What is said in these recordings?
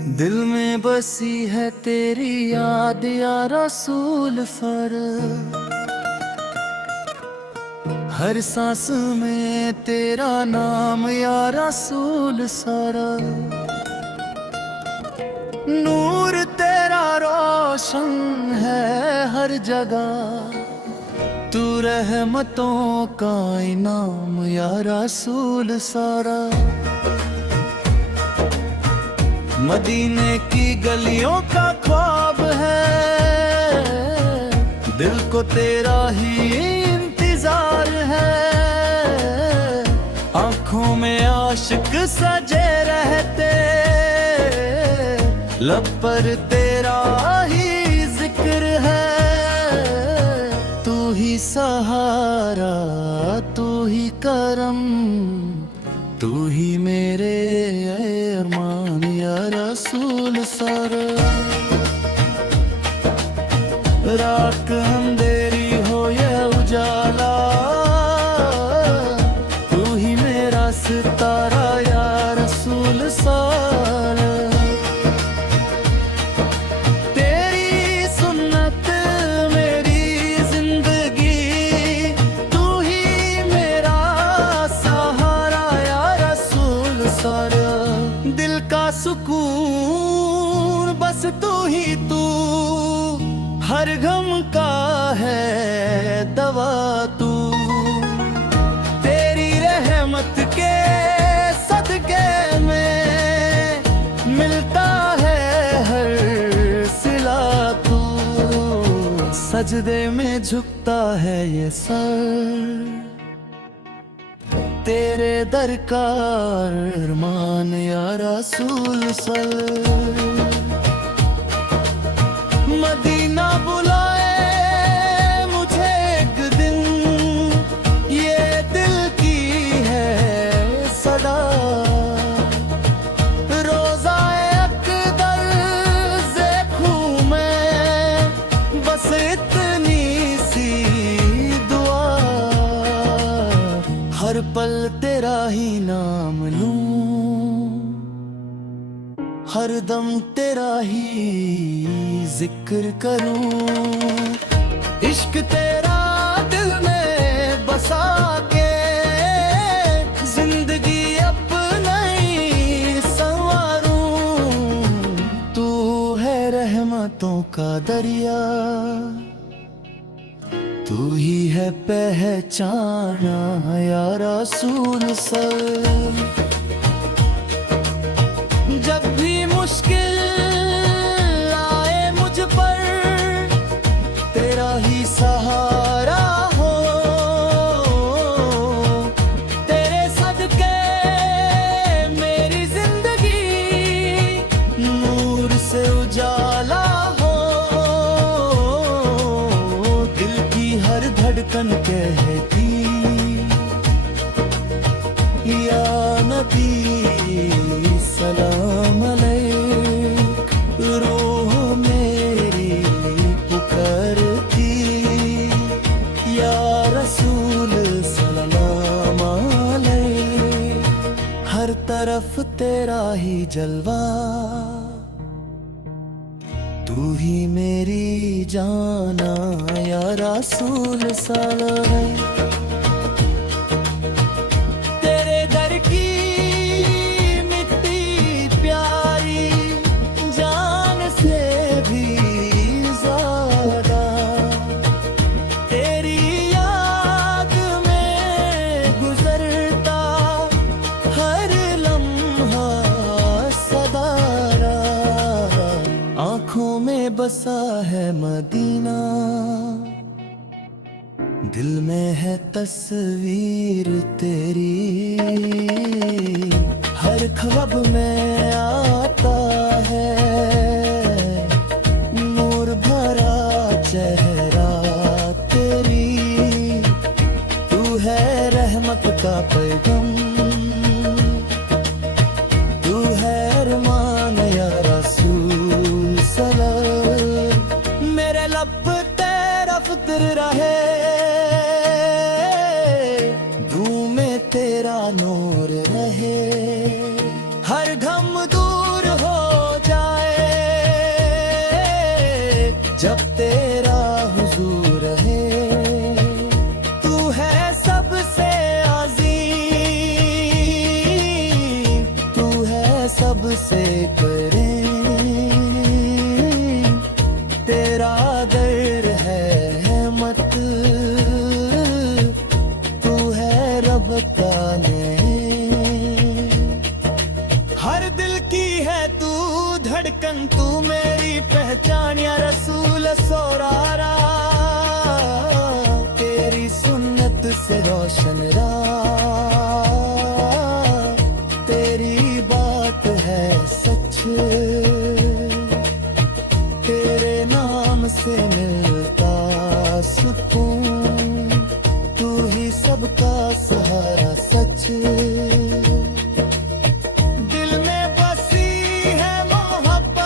दिल में बसी है तेरी याद या रसूल फर, हर सांस में तेरा नाम या रसूल सर। नूर तेरा रोशन है हर जगह, तू रहमतों का इनाम या रसूल सारा। मदीने की गलियों का ख्वाब है, दिल को तेरा ही इंतजार है। आंखों में आशिक सजे रहते, लब पर तेरा ही जिक्र है। तू ही सहारा, तू ही करम, तू ही मेरे अरमान या रसूल सर। रात अंधेरी हो या उजाला, तू ही मेरा सितारा या रसूल सर। तेरी सुन्नत मेरी जिंदगी, तू ही मेरा सहारा या रसूल सर। दिल का सुकून बस तू ही तू, हर गम का है दवा तू। तेरी रहमत के सदके में मिलता है हर सिला तू। सजदे में झुकता है ये सर, तेरे दर का अरमान या रसूल सर। मदीना बुलाए मुझे एक दिन, ये दिल की है सदा। रोज़ाए अक़दर देखूं मैं, बस इतनी सी दुआ। हर पल तेरा ही नाम लूं, हर दम तेरा ही जिक्र करूं। इश्क तेरा दिल में बसा के, जिंदगी अपनी संवारूं। तू है रहमतों का दरिया, तू ही है पहचाना या रसूल सर। जब भी मुश्किल आए मुझ पर, तेरा ही सहारा हो। तेरे सदके मेरी जिंदगी नूर से उजाला हो। दिल की हर धड़कन कहती या नबी सलाम अलैक। रूह मेरी पुकारती या रसूल सलाम अलैक। हर तरफ तेरा ही जलवा, तू ही मेरी जाना या रसूल सलाम। आँखों में बसा है मदीना, दिल में है तस्वीर तेरी। हर ख्वाब में आता है नूर भरा चेहरा तेरी। तू है रहमत का पैगम, तू है अरमान या रसूल सलाम। मेरे लब तेरा फिक्र रहे, धूम में तेरा नूर रहे। हर गम दूर हो जा, जब तेरा हुजूर रहे। तू है सबसे अजीम, तू है सबसे करीम, तेरा दर है रहमत, तू है रब का नेम। हर दिल की है तू धड़कन, तू मेरी पहचान या रसूल सोरारा। तेरी सुन्नत से रोशन राह, तेरी बात है सच, तेरे नाम से मिलता सुकून, तू ही सबका सहारा सच। दिल में बसी है मोहब्बत,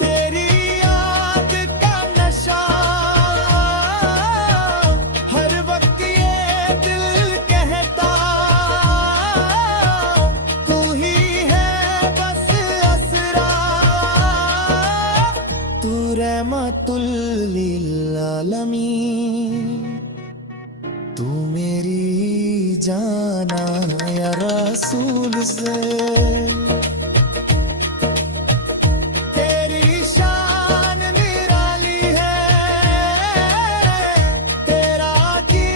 तेरी याद का नशा, हर वक्त ये दिल कहता तू ही है बस असरा। तू रहमतुल लिल आलमीन, तू मेरी जाना या रसूल से। तेरी शान निराली है, तेरा की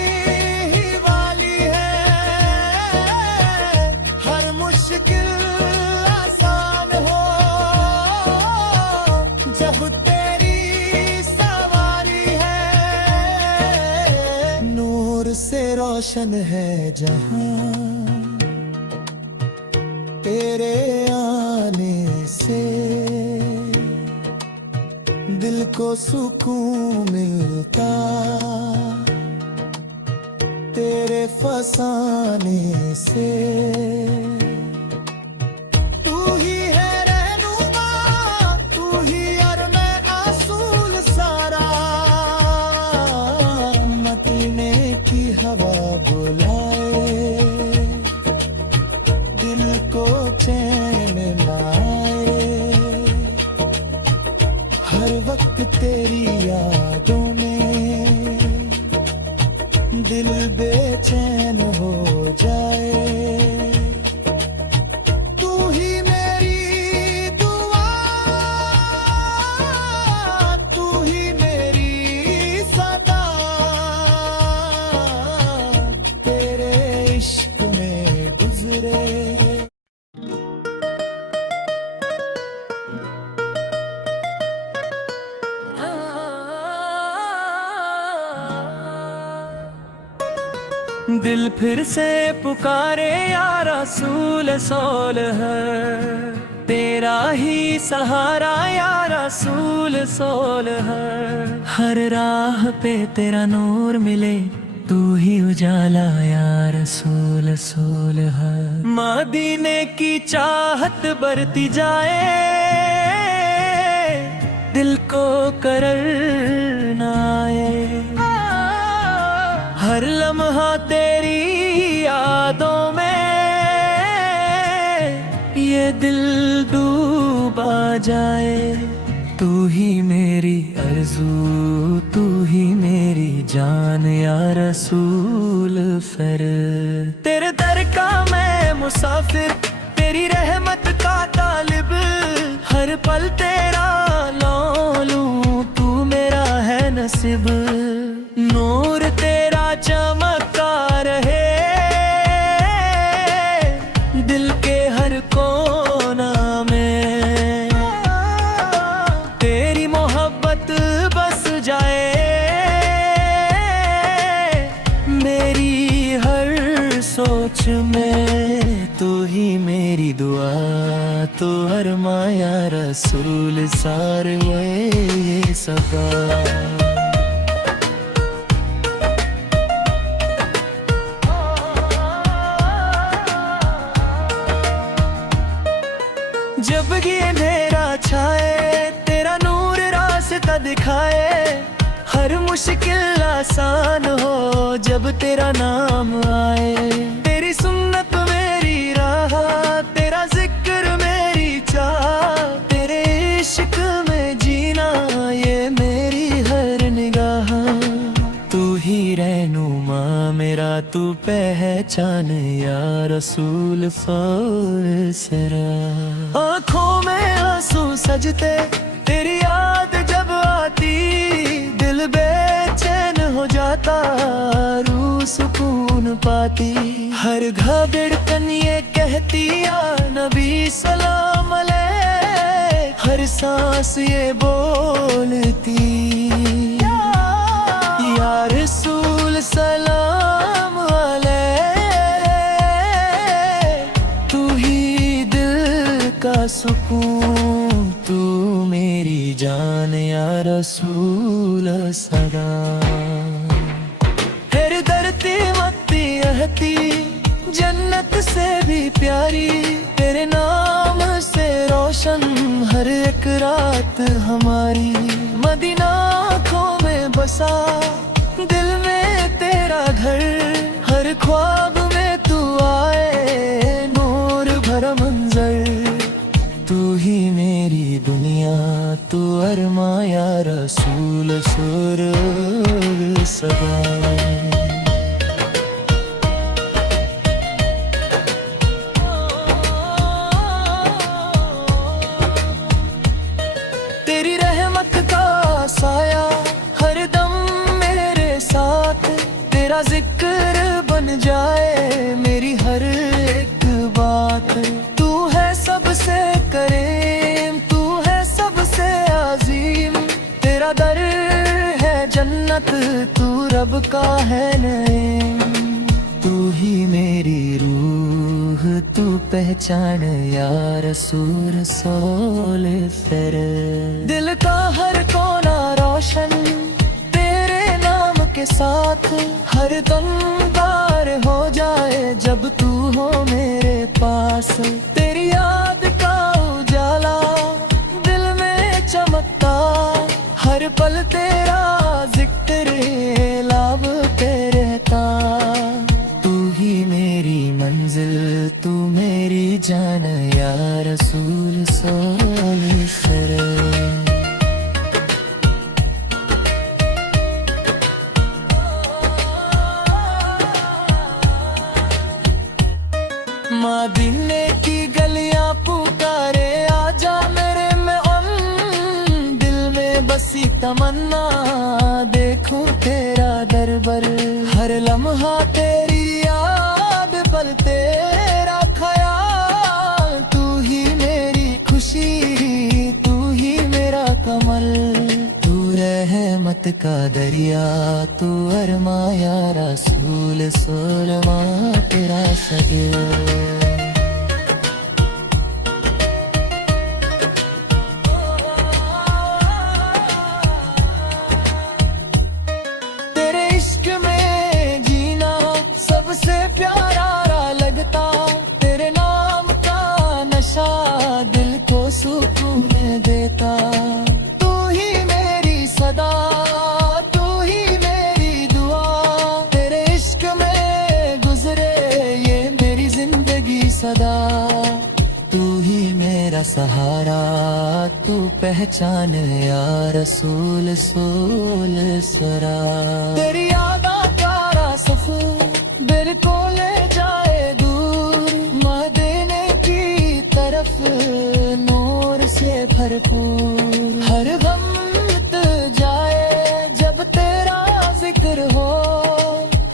ही वाली है, हर मुश्किल आसान हो जब तेरी सवारी है। नूर से रोशन है जहां, तेरे आने से दिल को सुकून मिलता, तेरे फसाने से। तू ही है रहनुमा, तू ही और मैं असूल सारा। मदीने की हवा बुलाए, दिल को चैन लाए, हर वक्त तेरी यादों में दिल बेचैन हो जाए। तू ही मेरी दुआ, तू ही मेरी सदा, तेरे इश्क में गुजरे। दिल फिर से पुकारे या रसूल सोल है, तेरा ही सहारा या रसूल सोल है। हर राह पे तेरा नूर मिले, तू ही उजाला या रसूल सोल है। मदीने की चाहत बढ़ती जाए, दिल को करर न आए। हर लम्हा तेरी यादों में ये दिल डूबा जाए। तू ही मेरी आरज़ू, तू ही मेरी जान या रसूल फिर। तेरे दर का मैं मुसाफिर, तेरी रहमत का तालिब, हर पल तेरा लो लूं, तू मेरा है नसीब। नूर तेरा चमकता रहे, दिल के हर कोना में तेरी मोहब्बत बस जाए। मेरी हर सोच में तू ही मेरी दुआ, तू हर माया रसूल सार वे सदा। जब ये अंधेरा छाए, तेरा नूर रास्ता दिखाए, हर मुश्किल आसान हो जब तेरा नाम आए। तेरी सुन्नत मेरी राह, तेरा जिक्र मेरी चाह, तेरे इश्क में पहचान या रसूल सोल सरा। आँखों में आंसू सजते तेरी याद जब आती, दिल बेचैन हो जाता रूह सुकून पाती। हर घबड़कन ये कहती या नबी सलाम अलैह, हर सांस ये बोलती या रसूल सलाम अलैह। तू ही दिल का सुकून, तू मेरी जान या रसूल सदा। फिर धरती मत्ती रहती जन्नत से भी प्यारी, तेरे नाम से रोशन हर एक रात हमारी। मदीना आँखों में बसा, दिल में तेरा घर, हर ख्वाब में तू आए नूर भरा मंजर। तू ही मेरी दुनिया, तू अरमा या रसूल सुरूर सदा। तेरी रहमत का साया हर दम मेरे साथ, तेरा जिक्र बन जाए मेरी हर एक बात। तू है सबसे करीम, तू है सबसे अजीम, तेरा दर है जन्नत, तू रब का है नईम। तू ही मेरी रूह, तू पहचान या रसूल सोल फिर। दिल का हर कोना रोशन तेरे नाम के साथ, हर दम बार हो जाए जब तू हो मेरे पास। तेरी याद का उजाला दिल में चमकता, हर पल तेरा जिक्र लाब पे रहता। तू ही मेरी मंजिल, तू मेरी जान या रसूल सोल फिर। मदीने की गलियां पुकारे आजा मेरे में उन, दिल में बसी तमन्ना देखूं तेरा दरबार। हर लम्हा तेरी याद, पल तेरा ख्याल, तू ही मेरी खुशी, तू ही मेरा कमल। तू रहमत का दरिया, तू अरमा या रसूल सोलमा तेरा सगिया। तेरे इश्क में जीना सबसे प्यारा लगता, तेरे नाम का नशा दिल को सुकून देता। तू ही मेरी सदा, तू ही मेरी दुआ, तेरे इश्क में गुजरे ये मेरी जिंदगी सदा। तू ही मेरा सहारा, तू पहचान या रसूल सोल सरा। तेरी यादा का सफर दिल को ले जाए दूर, मदीने की तरफ नूर से भरपूर। हर गम मिट जाए जब तेरा जिक्र हो,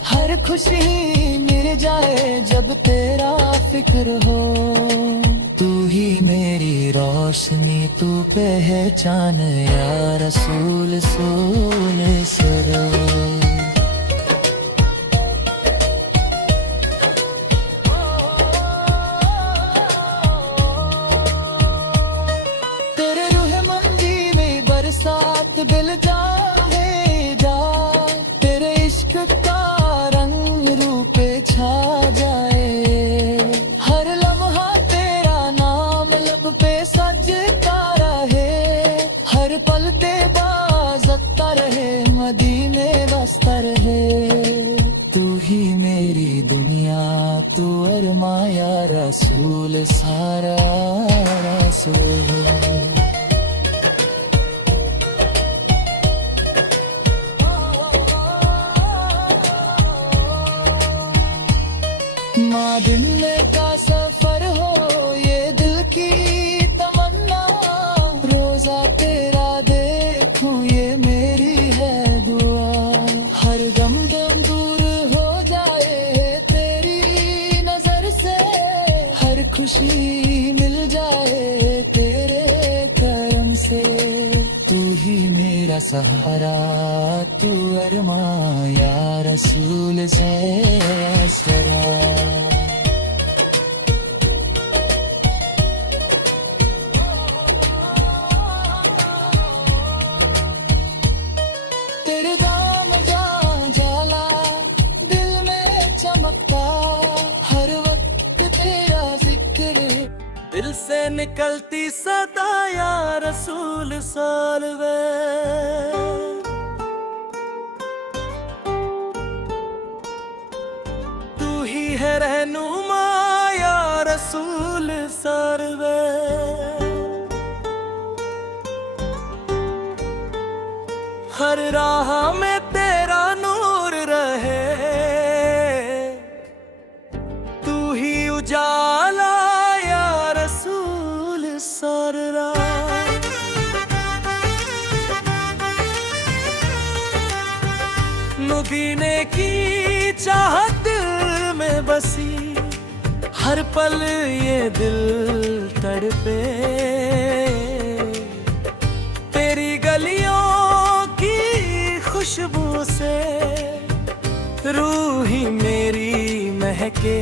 हर खुशी मिल जाए जब तेरा फिक्र हो। तू ही मेरी रोशनी, तू पहचान या रसूल सोल सरा। तेरे रूह मंजी में बरसात दिल जाए जा, तेरे इश्क का रंग रूह पे छा जाए। हर लम्हा तेरा नाम लब पे सजता रहे, हर पल ते बाज़ता रहे, मदीने बसता रहे। तू ही मेरी दुनिया, तू अरमा या रसूल सारा रसूल। खुशी मिल जाए तेरे करम से। तू ही मेरा सहारा, तू अरमां या रसूल से सरा। तेरे दाम का जाला दिल में चमकता, हर वक्त तेरा जिक्र दिल से निकलती सदा या रसूल सालवे। तू ही है रहनुमा या रसूल सालवे। हर राह में तेरा नूर रहे, तू ही उजाला या रसूल सररा। मदीने की चाहत में बसी, हर पल ये दिल तड़पे। तेरी गलियों खुशबू से रूही मेरी महके।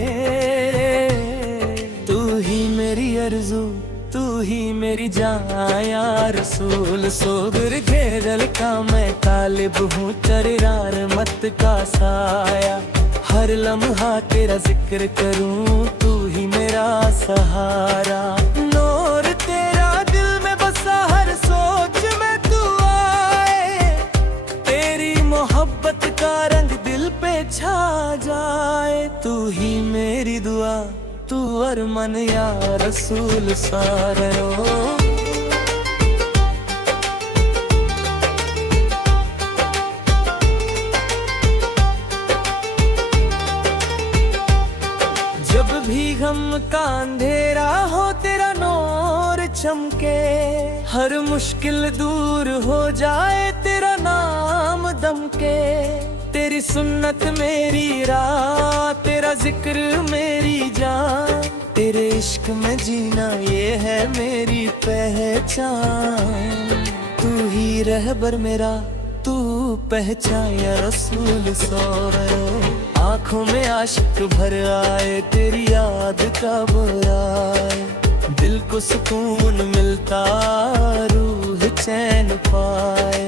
तू ही मेरी अर्ज़ू, तू ही मेरी जान या रसूल। सोबर घेरल का मैं तालिब हूँ, चरार मत का साया। हर लम्हा तेरा जिक्र करूँ, तू ही मेरा सहारा। नूर तेरा दिल में बसा, हर सोच में तू आए। तेरी मोहब्बत का रंग दिल पे छा जाए। तू ही मेरी दुआ, तू अरमान या रसूल सारो। जब भी गम का अंधेरा हो तेरा नूर चमके। हर मुश्किल दूर हो जाए तेरा नाम दमके। तेरी सुन्नत मेरी राह, तेरा जिक्र मेरी जान। तेरे इश्क में जीना ये है मेरी पहचान। तू ही रहबर मेरा, तू पहचान या रसूल सोरो। आँखों में आशिक भर आए, तेरी याद का बुराए। दिल को सुकून मिलता, रूह चैन पाए।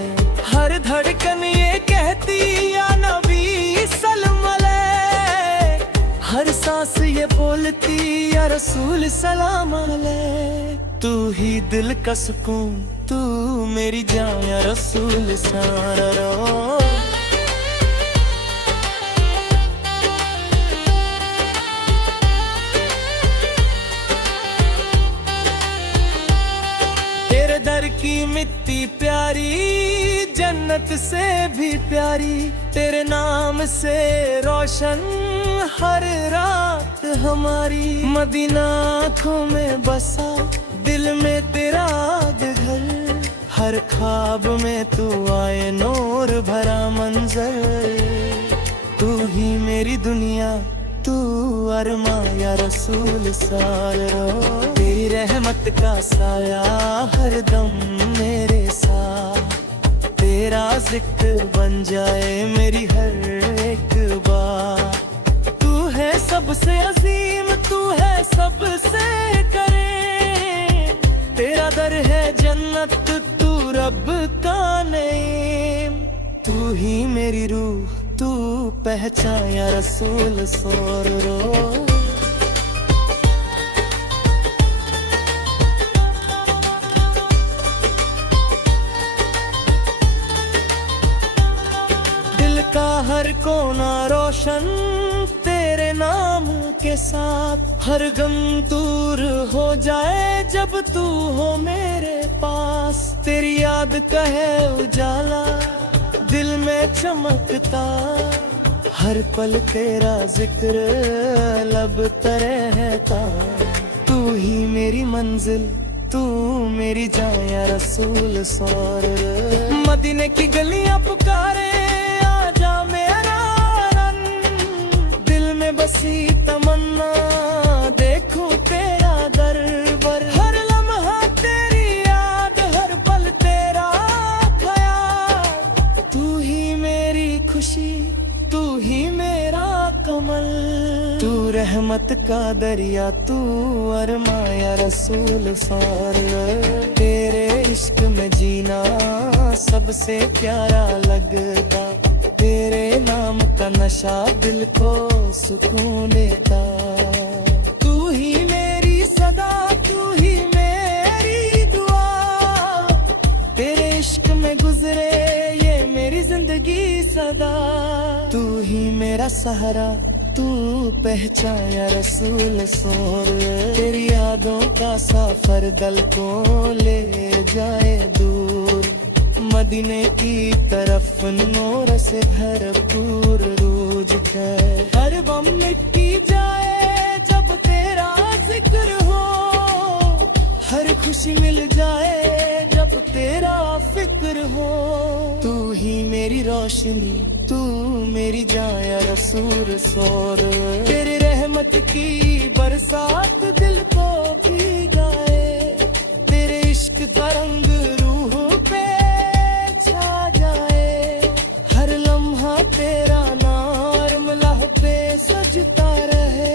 हर धड़कन ये कहती या नबी सल्लम अलैह। हर सांस ये बोलती या रसूल सलाम अलैह। तू ही दिल का सुकून, तू मेरी जान या रसूल सारा। दर की मिट्टी प्यारी, जन्नत से भी प्यारी। तेरे नाम से रोशन हर रात हमारी। मदीना आँखों में बसा, दिल में तेरा घर। हर ख्वाब में तू आए, नूर भरा मंजर। तू ही मेरी दुनिया, तू अरमां या रसूल सारो। तेरी रहमत का साया हर दम मेरे साथ। तेरा जिक्र बन जाए मेरी हर एक बात। तू है सबसे अजीम, तू है सबसे करीम। तेरा दर है जन्नत, तू रब का नेम। तू ही मेरी रूह, तू पहचान या रसूल सोरो। दिल का हर कोना रोशन तेरे नाम के साथ। हर गम दूर हो जाए जब तू हो मेरे पास। तेरी याद का है उजाला, दिल में चमकता। हर पल तेरा जिक्र लब तरहता। तू ही मेरी मंजिल, तू मेरी जान या रसूल सौर। मदीने की गलियां पुकारे आजा मेरा रन। दिल में बसी तमन्ना देखूं तेरा का दरिया तू अरमा या रसूल सार। तेरे इश्क में जीना सबसे प्यारा लगता, तेरे नाम का नशा दिल को सुकून देता। तू ही मेरी सदा, तू ही मेरी दुआ, तेरे इश्क में गुजरे ये मेरी जिंदगी सदा। तू ही मेरा सहारा, तू पहचान या रसूल सोर। तेरी यादों का सफर दिल को ले जाए दूर, मदीने की तरफ नूर से भरपूर रूज कर। हर गम मिट्टी जाए जब तेरा जिक्र हो, हर खुशी मिल जाए जब तेरा फिक्र हो। तू ही मेरी रोशनी, तू मेरी जान या रसूल सोर। तेरी रहमत की बरसात दिल को भिगाए, तेरे इश्क का रंग रूह पे छा जाए। हर लम्हा तेरा नाम लह पे सजता रहे,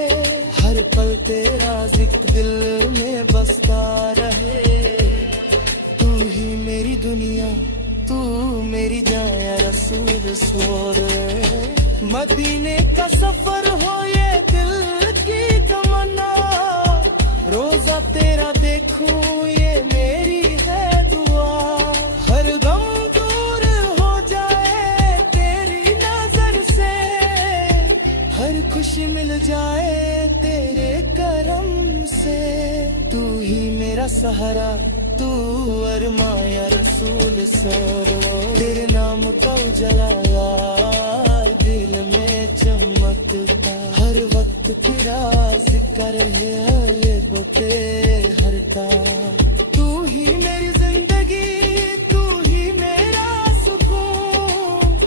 हर पल तेरा जिक्र दिल में बसता रहे। तू ही मेरी दुनिया, तू मेरी जान या रसूल सोर। मदीने का सफर हो ये दिल की तमन्ना, रोजा तेरा देखूं ये मेरी है दुआ। हर गम दूर हो जाए तेरी नजर से, हर खुशी मिल जाए तेरे करम से। तू ही मेरा सहारा, तू अरमा या रसूल सर। तेरे नाम का उजाला दिल में चमकता, हर वक्त तेरा जिक्र है हर बोते हरता। तू ही मेरी जिंदगी, तू ही मेरा सुकून,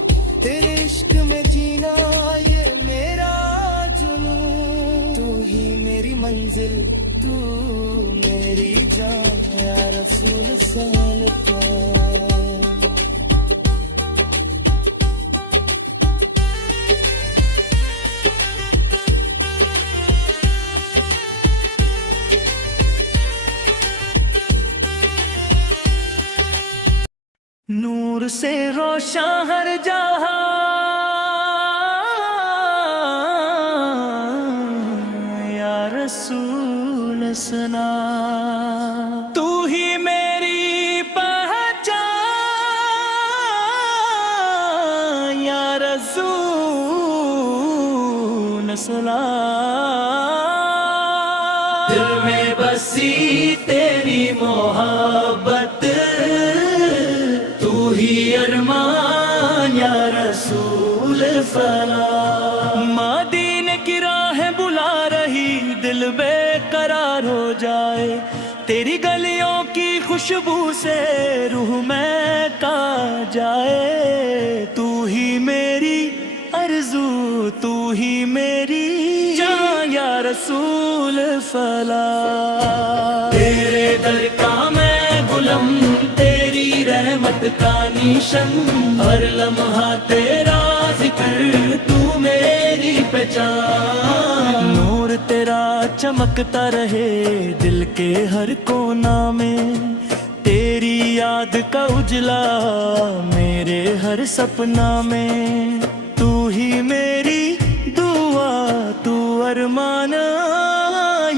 तेरे इश्क में जीना ये मेरा जुनून। तू ही मेरी मंजिल, तू मेरी जान या रसूल सल्लल्लाहु। नूर से रोशन हर जहां या रसूल सना। तू ही मेरी पहचान या रसूल सना। दिल में बसी तेरी मोहब्बत, तू ही अरमान या रसूल फला। मदीने की राहें बुला रही, दिल बेकरार हो जाए। तेरी गलियों की खुशबू से रूह में का जाए। तू ही मेरी आरज़ू, तू ही मेरी जान या रसूल फला। तेरे दर का मैं गुलाम, तेरी रहमत का निशन, हर लम्हा तेरा जिक्र, तू मेरी पहचान। नूर तेरा चमकता रहे दिल के हर कोना में, तेरी याद का उजला मेरे हर सपना में। तू ही मेरी दुआ, तू अरमान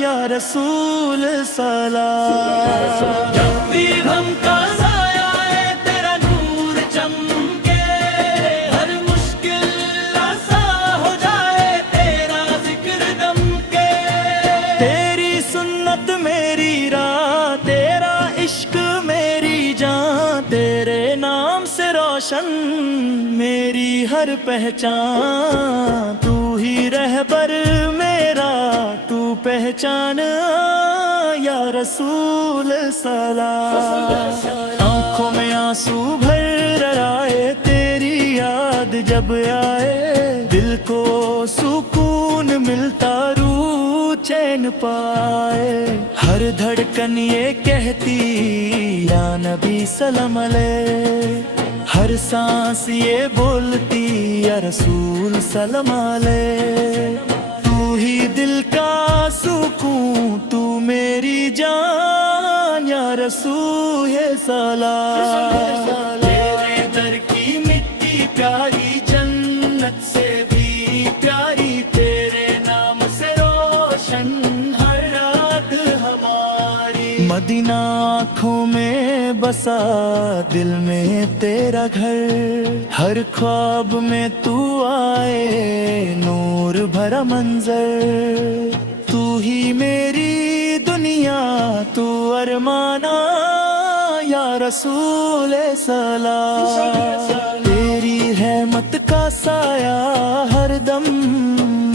या रसूल सलाम। जब भी हम का साया है तेरा नूर चमके, हर मुश्किल आसान हो जाए तेरा जिक्र दम के। तेरी सुन्नत मेरी राह, तेरा इश्क मेरी जान, तेरे नाम से रोशन मेरी हर पहचान। तू ही रहबर मेरा, तू पहचान या रसूल सलाम। आंखों में आंसू भर आए तेरी याद जब आए, दिल को सुकून मिलता रूह चैन पाए। हर धड़कन ये कहती या नबी सलाम अलैह, हर सांस ये बोलती या रसूल सलाम अलैह। तू ही दिल का सुकून, तू मेरी जान या रसूल है सलाम। तेरे दर की मिट्टी प्यारी, जन्नत से भी प्यारी, तेरे नाम से रोशन हर रात हमारी। मदीना आँखों में बसा, दिल में तेरा घर, हर ख्वाब में तू आए, नूर भरा मंजर। तू ही मेरी दुनिया, तू अरमाना या रसूल सलाम। तेरी रहमत का साया हर दम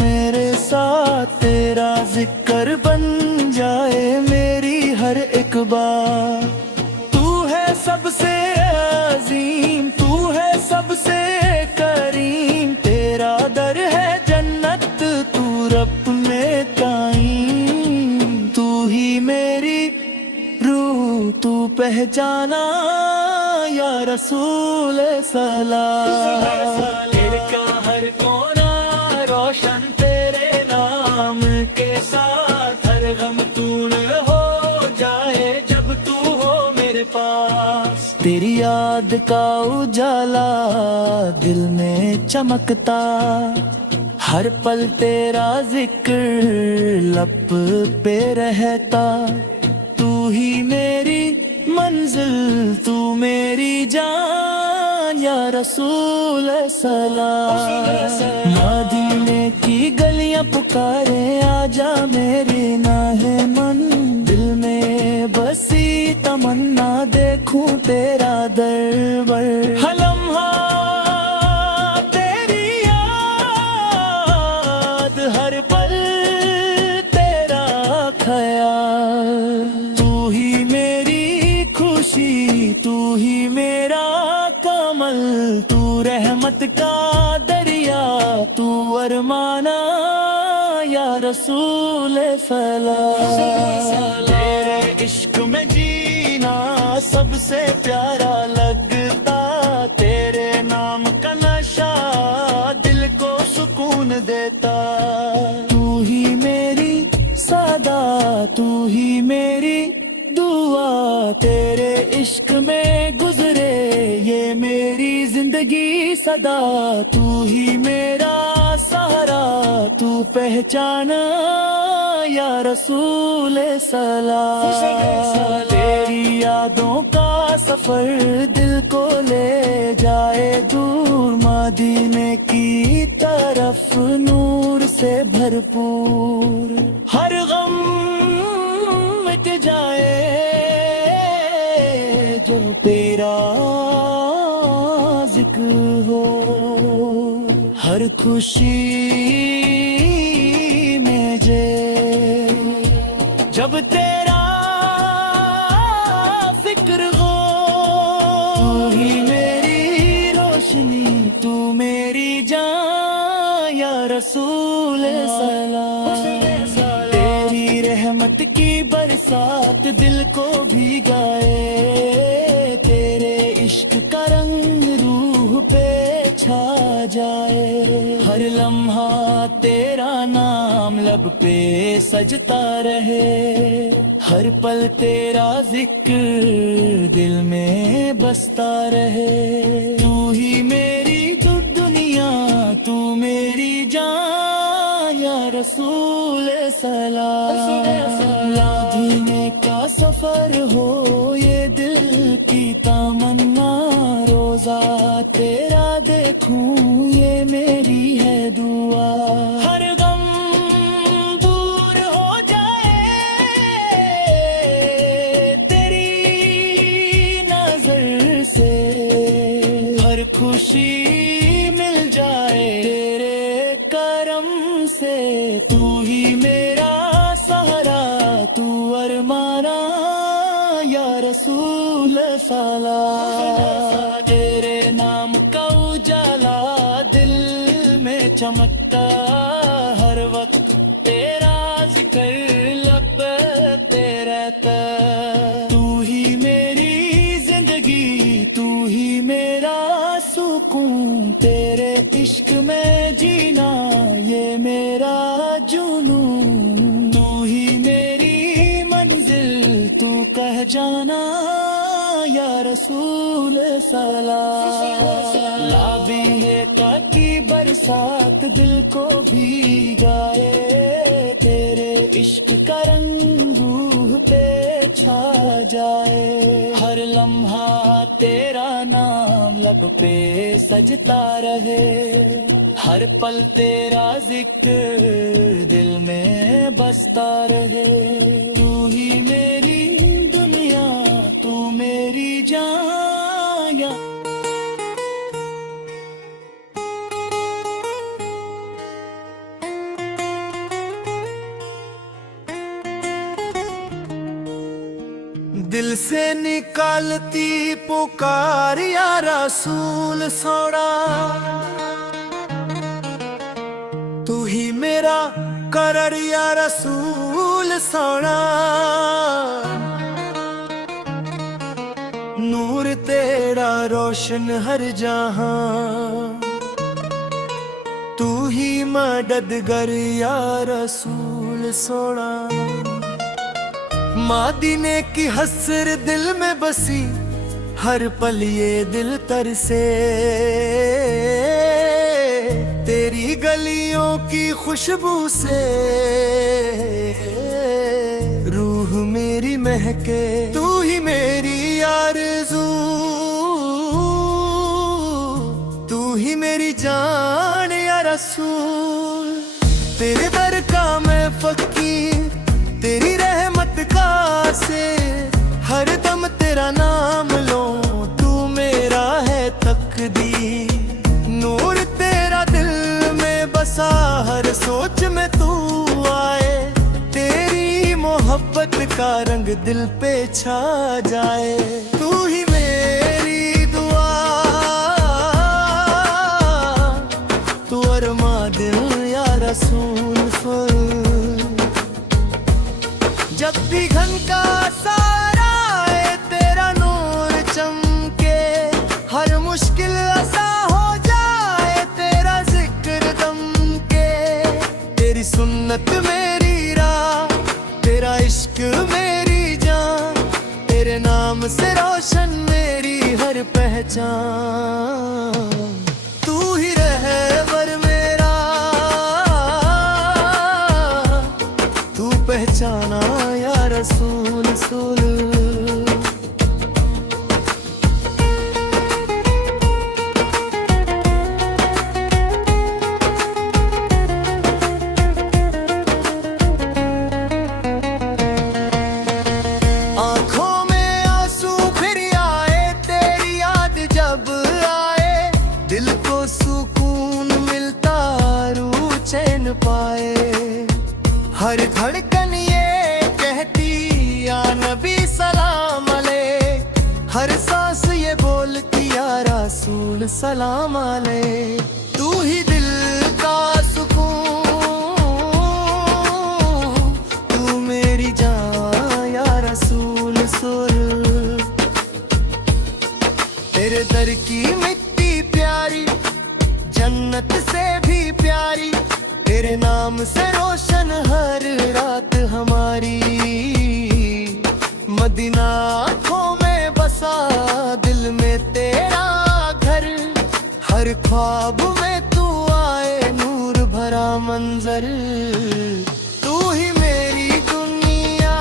मेरे साथ, तेरा जिक्र बन जाए मेरी हर एक बात। तू है सबसे अजीम, तू है सबसे करीम, तेरा दर है जन्नत, तू रब में कायम। तू ही मेरी रूह, तू पहचाना या रसूल सलाम। दिल का हर कोना रोशन तेरे नाम के साथ, हर गम दूर हो जाए जब तू हो मेरे पास। तेरी याद का उजाला दिल में चमकता, हर पल तेरा जिक्र लब पे रहता। तू ही मेरी मंजिल, तू मेरी जान या रसूल सलाम। मदीने की गलियां पुकारे, आजा मेरी नाहे मन, दिल में बसी तमन्ना देखूं तेरा दरबार। हर लम्हा तेरी याद, हर पल तेरा ख्याल। तू ही मेरी खुशी, तू ही मेरा कमल, तू रहमत का दरिया, तू अरमाना या रसूल सलाम। तेरे इश्क में जीना सबसे प्यारा लगता, तेरे नाम का नशा दिल को सुकून देता। तू ही मेरी सदा, तू ही मेरी दुआ, तेरे इश्क में गुजरे ये मेरी जिंदगी सदा। तू ही मेरा सहारा, तू पहचाना या रसूल सलाम। तेरी यादों का सफर दिल को ले जाए दूर, मदीने की तरफ नूर से भरपूर। हर गम मिट जाए जो तेरा जिक्र हो, हर खुशी में जब तेरा फिक्र हो। तू ही मेरी रोशनी, तू मेरी जान या रसूल सलाम। तेरी रहमत की बरसात दिल को भिगाए, तेरे इश्क का रंग रूह पे छा जाए। हर लम्हा तेरा नाम लब पे सजता रहे, हर पल तेरा जिक्र दिल में बसता रहे। तू ही मेरी दुनिया, तू मेरी जान या रसूल सलाम। मदीने का सफर हो ये दिल की तमन्ना, रोजा तेरा देखूं ये मेरी है दुआ। हर गम दूर हो जाए तेरी नजर से, हर खुशी मिल जाए तेरे करम से। तू ही मेरा सहारा, तू अरमाना या रसूल सलाम। तेरे नाम का उजाला दिल में चमकता, हर वक्त तेरा जिक्र लब पे रहता। तू ही मेरी जिंदगी, तू ही मेरा सुकून, तेरे इश्क में जीना ये मेरा तू कह जाना या रसूल सलाम। लाबी है ताकि बरसात दिल को भीगाए, तेरे इश्क का रंग रूह पे छा जाए। हर लम्हा तेरा नाम लब पे सजता रहे, हर पल तेरा जिक्र दिल में बसता रहे। तू ही मेरी दुनिया, तू मेरी जान या दिल से निकालती पुकार या रसूल सोना। तू ही मेरा करर या रसूल सोना। नूर तेरा रोशन हर जहां, तू ही मददगर या रसूल सोना। मदीने की हसर दिल में बसी, हर पल ये दिल तरसे। तेरी गलियों की खुशबू से रूह मेरी महके। तू ही मेरी आरज़ू, तू ही मेरी जान या रसूल। तेरे दर का मैं फकीर, तेरी रहमत का से हर दम तेरा नाम लो। तू मेरा है तकदीर, नूर तेरा दिल में बसा, हर सोच में तू आए। तेरी मोहब्बत का रंग दिल पे छा जाए। तू ही मेरी दुआ, तू अरमा दिल या रसूल फल। जब भी घन का सारा आए तेरा नूर चमके, हर मुश्किल आसा हो जाए तेरा जिक्र दम के। तेरी सुन्नत मेरी राह, तेरा इश्क मेरी जान, तेरे नाम से रोशन मेरी हर पहचान। तू ही रहबर मेरा, तू पहचाना रसूल रसूल। आंखों में आंसू फिर आए, तेरी याद जब आए। दिल को सुकून मिलता, रूह चैन पाए। हर धड़कन ये या नबी सलाम अलैक, हर सांस ये बोलती या रसूल सलाम अलैक। तू ही दिल का सुकून, तू मेरी जान या रसूल सुल। तेरे दर की मिट्टी प्यारी, जन्नत से भी प्यारी। तेरे नाम से रोशन हर रात हमारी। मदीना आँखों में बसा, दिल में तेरा घर। हर ख्वाब में तू आए, नूर भरा मंजर। तू ही मेरी दुनिया,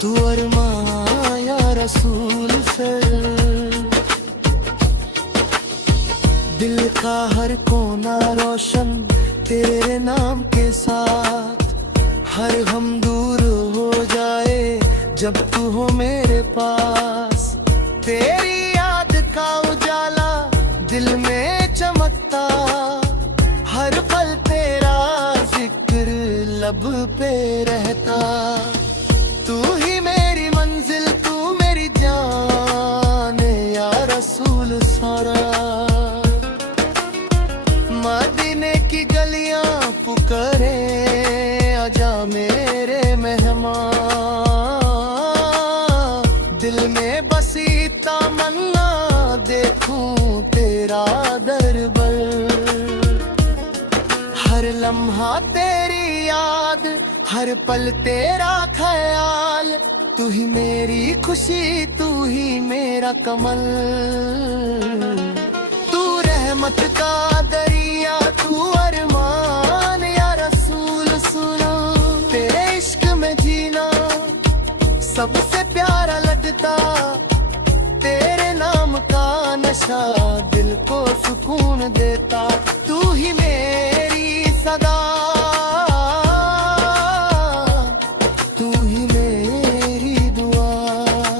तू अरमान या रसूल फिर। दिल का हर कोना रोशन तेरे नाम के साथ। हर हम दूर हो जाए जब तू हो मेरे पास। तेरी याद का उजाला दिल में चमकता, हर पल तेरा जिक्र लब पे रहता। तू ही मेरी मंजिल, तू मेरी जान या रसूल सारा। मदीने की गलियां पुकारे, आजा मेरे मेहमान। दिल में बसी तमन्ना, देखूं तेरा दरबार। हर लम्हा तेरी याद, हर पल तेरा ख्याल, तू ही मेरी खुशी, तू ही मेरा कमल। तू रहमत का दरिया, तू अरमान या रसूल सुना। तेरे इश्क में जीना सबसे प्यारा लगता, तेरे नाम का नशा दिल को सुकून देता। तू ही मेरी सदा, तू ही मेरी दुआ।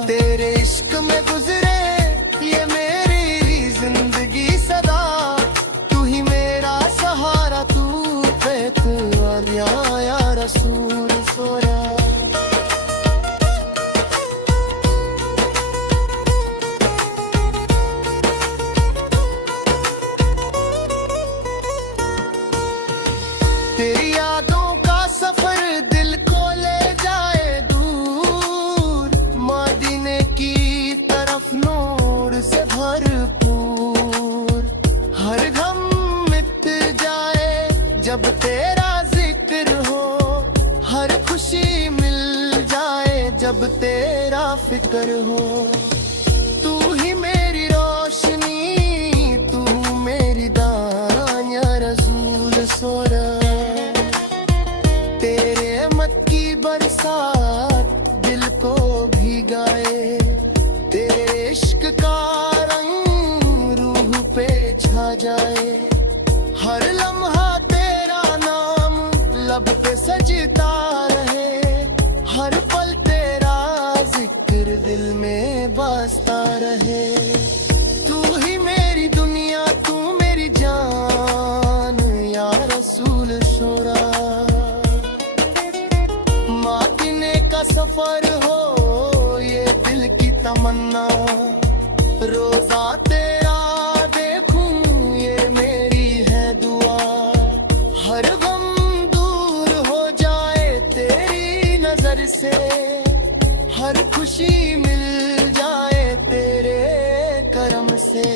तेरे इश्क में गुजरे ये मेरी जिंदगी सदा। तू ही मेरा सहारा, तू बेतवालिया या रसूल सोया। तेरी यादों का सफर दिल को ले जाए दूर, मदीने की तरफ नूर से भरपूर। हर गम मिट जाए जब तेरा जिक्र हो, हर खुशी मिल जाए जब तेरा फिक्र हो। तू ही मेरी रोशनी, तू मेरी दान या रसूल सोरा। तेरे मत की बरसात दिल को भिगाए, तेरे इश्क का रंग रूह पे छा जाए। हर लम्हा तेरा नाम लब पे सजता रहे, हर पल तेरा जिक्र दिल में बसता रहे। तू ही मेरी दुनिया, तू मेरी जान या रसूल शोरा। मदीने का सफर हो ये दिल की तमन्ना, रोजा तेरा देखूं ये मेरी है दुआ। हर गम दूर हो जाए तेरी नजर से, हर खुशी मिल जाए तेरे करम से।